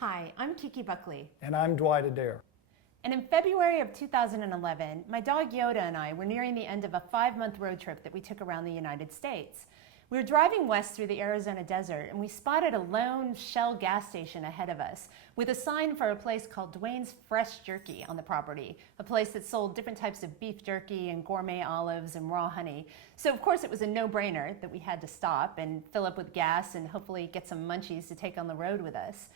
Hi, I'm Kiki Buckley. And I'm Dwight Adair. And in February of 2011, my dog Yoda and I were nearing the end of a 5-month road trip that we took around the United States. We were driving west through the Arizona desert and we spotted a lone Shell gas station ahead of us with a sign for a place called Dwayne's Fresh Jerky on the property, a place that sold different types of beef jerky and gourmet olives and raw honey. So of course it was a no-brainer that we had to stop and fill up with gas and hopefully get some munchies to take on the road with us.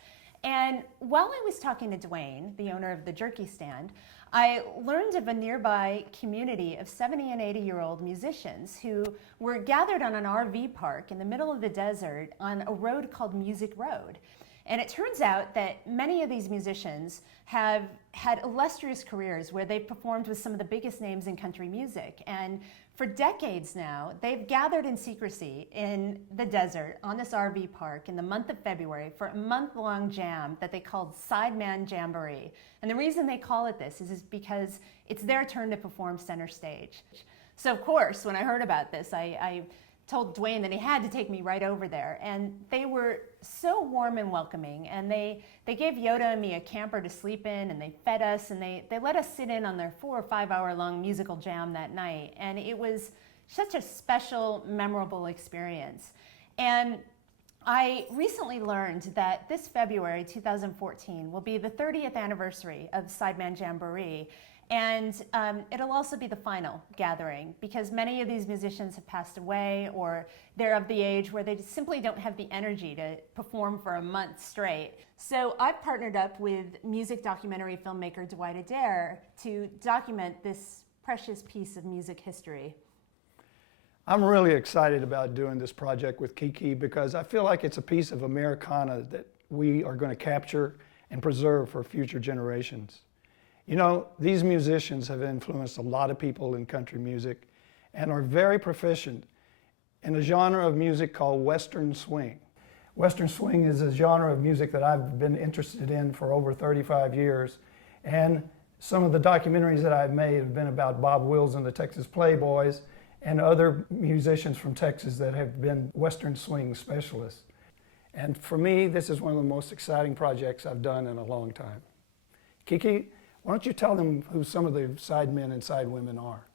And while I was talking to Dwayne, the owner of the jerky stand, I learned of a nearby community of 70 and 80-year-old musicians who were gathered on an RV park in the middle of the desert on a road called Music Road. And it turns out that many of these musicians have had illustrious careers where they've performed with some of the biggest names in country music. And for decades now, they've gathered in secrecy in the desert on this RV park in the month of February for a month-long jam that they called Sideman Jamboree. And the reason they call it this is because it's their turn to perform center stage. So of course, when I heard about this, I told Dwayne that he had to take me right over there. And they were so warm and welcoming. And they gave Yoda and me a camper to sleep in, and they fed us, and they let us sit in on their 4 or 5 hour long musical jam that night. And it was such a special, memorable experience. And I recently learned that this February 2014 will be the 30th anniversary of Sideman Jamboree. And it'll also be the final gathering because many of these musicians have passed away or they're of the age where they simply don't have the energy to perform for a month straight. So I've partnered up with music documentary filmmaker Dwight Adair to document this precious piece of music history. I'm really excited about doing this project with Kiki because I feel like it's a piece of Americana that we are going to capture and preserve for future generations. You know, these musicians have influenced a lot of people in country music and are very proficient in a genre of music called Western swing. Western swing is a genre of music that I've been interested in for over 35 years. And some of the documentaries that I've made have been about Bob Wills and the Texas Playboys and other musicians from Texas that have been Western swing specialists. And for me, this is one of the most exciting projects I've done in a long time. Kiki, why don't you tell them who some of the sidemen and sidewomen are?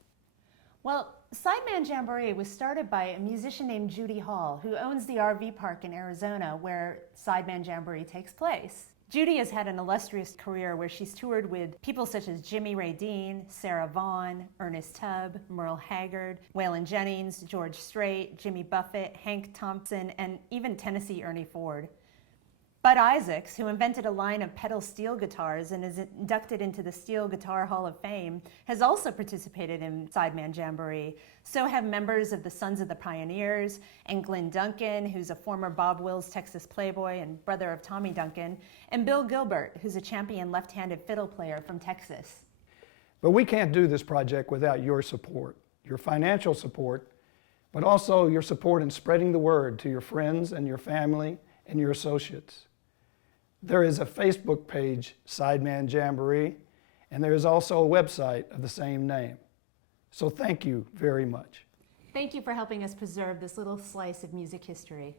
Well, Sideman Jamboree was started by a musician named Judy Hall, who owns the RV park in Arizona where Sideman Jamboree takes place. Judy has had an illustrious career where she's toured with people such as Jimmy Ray Dean, Sarah Vaughan, Ernest Tubb, Merle Haggard, Waylon Jennings, George Strait, Jimmy Buffett, Hank Thompson, and even Tennessee Ernie Ford. Bud Isaacs, who invented a line of pedal steel guitars and is inducted into the Steel Guitar Hall of Fame, has also participated in Sideman Jamboree. So have members of the Sons of the Pioneers, and Glenn Duncan, who's a former Bob Wills Texas Playboy and brother of Tommy Duncan, and Bill Gilbert, who's a champion left-handed fiddle player from Texas. But we can't do this project without your support, your financial support, but also your support in spreading the word to your friends and your family and your associates. There is a Facebook page, Sideman Jamboree, and there is also a website of the same name. So thank you very much. Thank you for helping us preserve this little slice of music history.